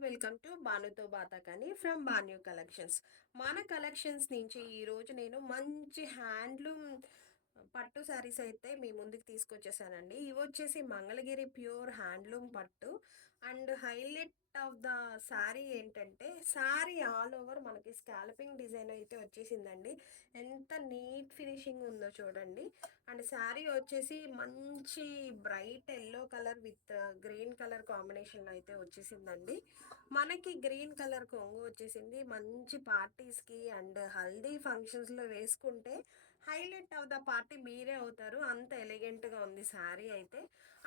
Welcome to బానుతో బాతాకని from బాన్యూ కలెక్షన్స్. మన కలెక్షన్స్ నుంచి ఈరోజు నేను మంచి హ్యాండ్లూమ్ పట్టు శారీస్ అయితే మీ ముందుకు తీసుకొచ్చేసానండి. ఇవి వచ్చేసి మంగళగిరి ప్యూర్ హ్యాండ్లూమ్ పట్టు. And highlight of the sari ఏంటంటే, శారీ ఆల్ ఓవర్ మనకి స్కాల్పింగ్ డిజైన్ అయితే వచ్చేసిందండి. ఎంత నీట్ ఫినిషింగ్ ఉందో చూడండి. అండ్ శారీ వచ్చేసి మంచి bright yellow colour with green colour కాంబినేషన్లో అయితే వచ్చేసిందండి. మనకి గ్రీన్ కలర్ కొంగు వచ్చేసింది. మంచి పార్టీస్కి అండ్ హల్దీ ఫంక్షన్స్లో వేసుకుంటే హైలైట్ ఆఫ్ ద పార్టీ మీరే అవుతారు. అంత ఎలిగెంట్గా ఉంది శారీ అయితే.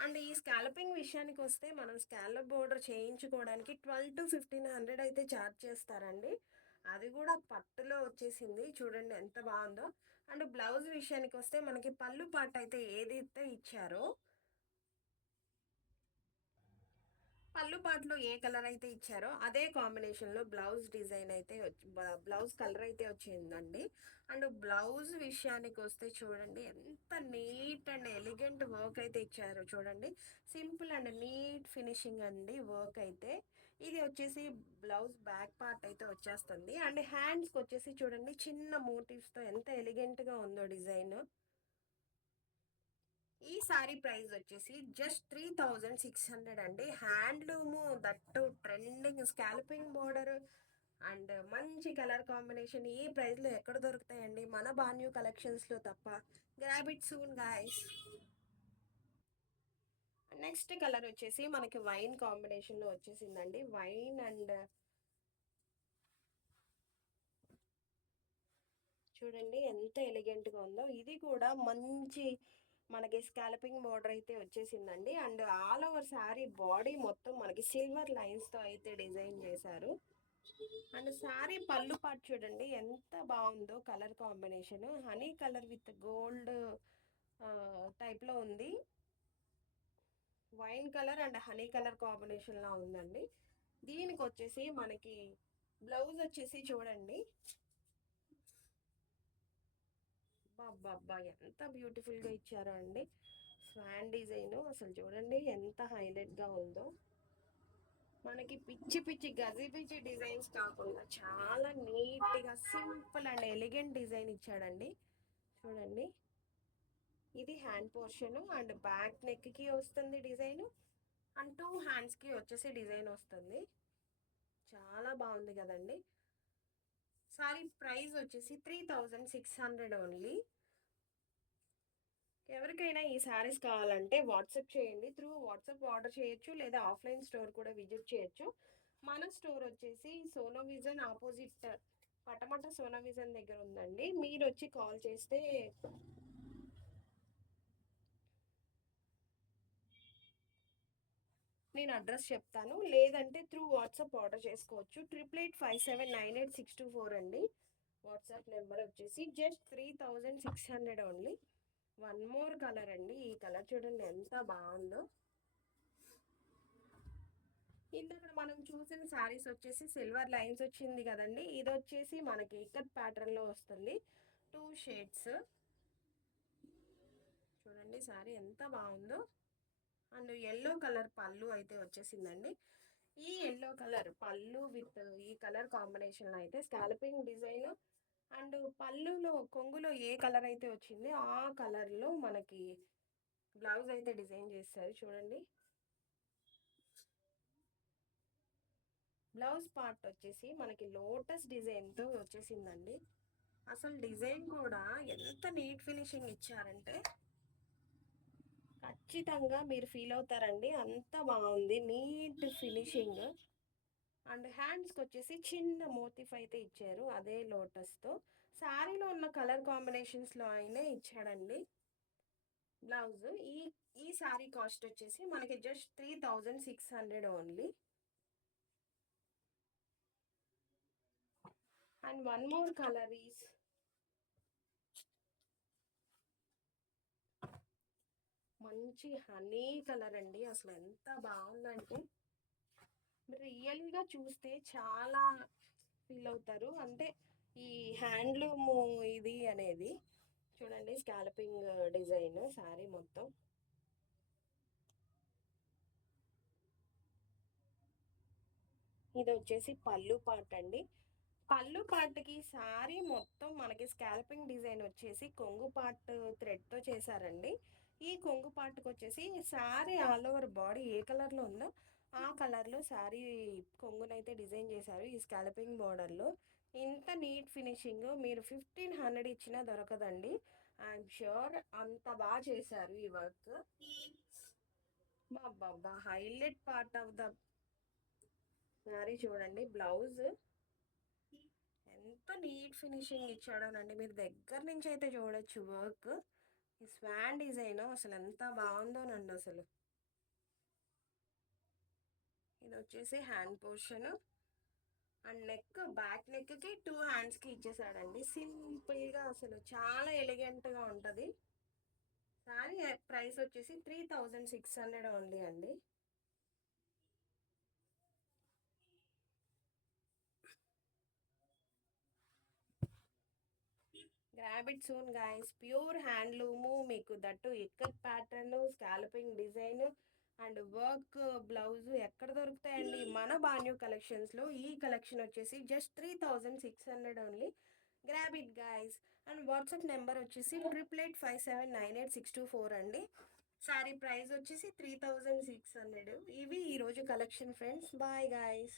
అండ్ ఈ స్కాల్పింగ్ విషయానికి వస్తే, మనం స్కాలప్ బోర్డర్ చేయించుకోవడానికి 12 to 1500 అయితే ఛార్జ్ చేస్తారండి. అది కూడా పట్టులో వచ్చేసింది. చూడండి ఎంత బాగుందో. అండ్ బ్లౌజ్ విషయానికి వస్తే, మనకి పళ్ళు పాట అయితే ఏదైతే ఇచ్చారో, పళ్ళు పాటలో ఏ కలర్ అయితే ఇచ్చారో అదే కాంబినేషన్లో బ్లౌజ్ డిజైన్ అయితే బ్లౌజ్ కలర్ అయితే వచ్చిందండి. అండ్ బ్లౌజ్ విషయానికి వస్తే చూడండి ఎంత నీట్ అండ్ ఎలిగెంట్ వర్క్ అయితే ఇచ్చారో చూడండి. సింపుల్ అండ్ నీట్ ఫినిషింగ్ అండి వర్క్ అయితే. ఇది వచ్చేసి బ్లౌజ్ బ్యాక్ పార్ట్ అయితే వచ్చేస్తుంది. అండ్ హ్యాండ్స్కి వచ్చేసి చూడండి చిన్న మోటివ్స్తో ఎంత ఎలిగెంట్గా ఉందో డిజైన్. ఈ సారీ ప్రైస్ వచ్చేసి జస్ట్ 3600 అండి. Handloom that trending scalping border and మంచి కలర్ కాంబినేషన్ ఈ ప్రైస్లో ఎక్కడ దొరుకుతాయండి? మన బాన్యూ కలెక్షన్స్లో తప్ప. Grab it soon guys. Next colour వచ్చేసి మనకి వైన్ కాంబినేషన్లో వచ్చేసిందండి. వైన్ అండ్ చూడండి ఎంత ఎలిగెంట్గా ఉందో. ఇది కూడా మంచి మనకి స్కాలపింగ్ బోర్డర్ అయితే వచ్చేసిందండి. And all over sari body మొత్తం మనకి సిల్వర్ లైన్స్తో అయితే డిజైన్ చేశారు. అండ్ శారీ పళ్ళు పాటు చూడండి ఎంత బాగుందో. Colour combination honey colour with gold టైప్లో ఉంది. Wine colour and honey colour కాంబినేషన్లా ఉందండి. దీనికి వచ్చేసి మనకి బ్లౌజ్ వచ్చేసి చూడండి, అబ్బా ఎంత బ్యూటిఫుల్గా ఇచ్చారో అండి. స్వాన్ డిజైన్ అసలు చూడండి ఎంత హైలైట్గా ఉందో. మనకి పిచ్చి పిచ్చి గజి పిచ్చి డిజైన్స్ కాకుండా చాలా నీట్గా సింపుల్ అండ్ ఎలిగెంట్ డిజైన్ ఇచ్చాడండి. చూడండి ఇది హ్యాండ్ పోర్షన్ అండ్ బ్యాక్ నెక్కి వస్తుంది డిజైన్. అండ్ టూ హ్యాండ్స్కి వచ్చేసి డిజైన్ వస్తుంది. చాలా బాగుంది కదండి. సారీ ప్రైస్ వచ్చేసి 3600 ఓన్లీ. ఎవరికైనా ఈ శారీస్ కావాలంటే వాట్సాప్ చేయండి. త్రూ వాట్సాప్ ఆర్డర్ చేయొచ్చు, లేదా ఆఫ్లైన్ స్టోర్ కూడా విజిట్ చేయొచ్చు. మన స్టోర్ వచ్చేసి Sono vision opposite Patamata Sono vision దగ్గర ఉందండి. మీరు వచ్చి కాల్ చేస్తే నేను అడ్రస్ చెప్తాను, లేదంటే త్రూ వాట్సాప్ ఆర్డర్ చేసుకోవచ్చు. 8885798624 అండి వాట్సాప్ నెంబర్ వచ్చేసి. Just 3600 only. One more colour అండి. ఈ కలర్ చూడండి ఎంత బాగుందో. ఇందాక మనం చూసిన శారీస్ వచ్చేసి సిల్వర్ లైన్స్ వచ్చింది కదండి. ఇది వచ్చేసి మనకి ఇక్కత్ ప్యాటర్న్లో వస్తుంది. టూ షేడ్స్ చూడండి శారీ ఎంత బాగుందో. అండ్ ఎల్లో కలర్ పళ్ళు అయితే వచ్చేసిందండి. ఈ ఎల్లో కలర్ పళ్ళు విత్ ఈ కలర్ కాంబినేషన్లో అయితే స్కాల్పింగ్ డిజైన్ అండ్ పళ్ళులో కొంగులో ఏ కలర్ అయితే వచ్చింది ఆ కలర్లో మనకి బ్లౌజ్ అయితే డిజైన్ చేస్తారు. చూడండి బ్లౌజ్ పార్ట్ వచ్చేసి మనకి లోటస్ డిజైన్తో వచ్చేసిందండి. అసలు డిజైన్ కూడా ఎంత నీట్ ఫినిషింగ్ ఇచ్చారంటే ఖచ్చితంగా మీరు ఫీల్ అవుతారండి. అంత బాగుంది నీట్ ఫినిషింగ్. అండ్ హ్యాండ్స్కి వచ్చేసి చిన్న మోటిఫ్ అయితే ఇచ్చారు అదే లోటస్తో. శారీలో ఉన్న కలర్ కాంబినేషన్స్లో అయినే ఇచ్చాడండి బ్లౌజ్. ఈ ఈ శారీ కాస్ట్ వచ్చేసి మనకి just 3600 only. And one more colour is మంచి హనీ కలర్ అండి. అసలు ఎంత బాగుందంటే రియల్గా చూస్తే చాలా ఫీల్ అవుతారు. అంటే ఈ హ్యాండ్లూమ్ ఇది అనేది చూడండి స్కాల్పింగ్ డిజైన్ శారీ మొత్తం. ఇది వచ్చేసి పళ్ళు పార్ట్ అండి. పళ్ళు పార్ట్‌కి శారీ మొత్తం మనకి స్కాల్పింగ్ డిజైన్ వచ్చేసి కొంగు పార్ట్ థ్రెడ్‌తో చేశారండి. ఈ కొంగు పార్ట్‌కొచ్చేసి శారీ ఆల్ ఓవర్ బాడీ ఏ కలర్‌లో ఉందో ఆ కలర్‌లో శారీ కొంగునైతే డిజైన్ చేశారు. ఈ స్కాల్పింగ్ బోర్డర్‌లో. ఇంత నీట్ ఫినిషింగ్ మీరు 1500 ఇచ్చినా దొరకదండి. ఐయామ్ ష్యూర్ అంత చేశారు ఈ వర్క్. అబ్బబ్బా! Highlight part of the sari చూడండి బ్లౌజ్ ఎంత నీట్ ఫినిషింగ్ ఇచ్చాడోనండి. మీరు దగ్గర నుంచి అయితే చూడొచ్చు వర్క్. ఈ స్వాన్ డిజైన్ అసలు ఎంత బాగుందోనండి అసలు. ఇది వచ్చేసి hand portion and neck back నెక్కి 2 హ్యాండ్స్కి ఇచ్చేసాడండి. సింపుల్గా అసలు చాలా ఎలిగెంట్గా ఉంటుంది. సారీ ప్రైస్ వచ్చేసి 3600 ఓన్లీ అండి. Grab it soon guys. Pure handloom మీకు that ikat pattern scalloping design and work blouse ఎక్కడ దొరుకుతాయండి మన బాన్యూ కలెక్షన్స్లో. ఈ కలెక్షన్ వచ్చేసి just 3600 only. Grab it guys. And WhatsApp number వచ్చేసి 8885798624 అండి. సారీ ప్రైస్ వచ్చేసి 3600. ఇవి ఈరోజు కలెక్షన్ ఫ్రెండ్స్. Bye guys.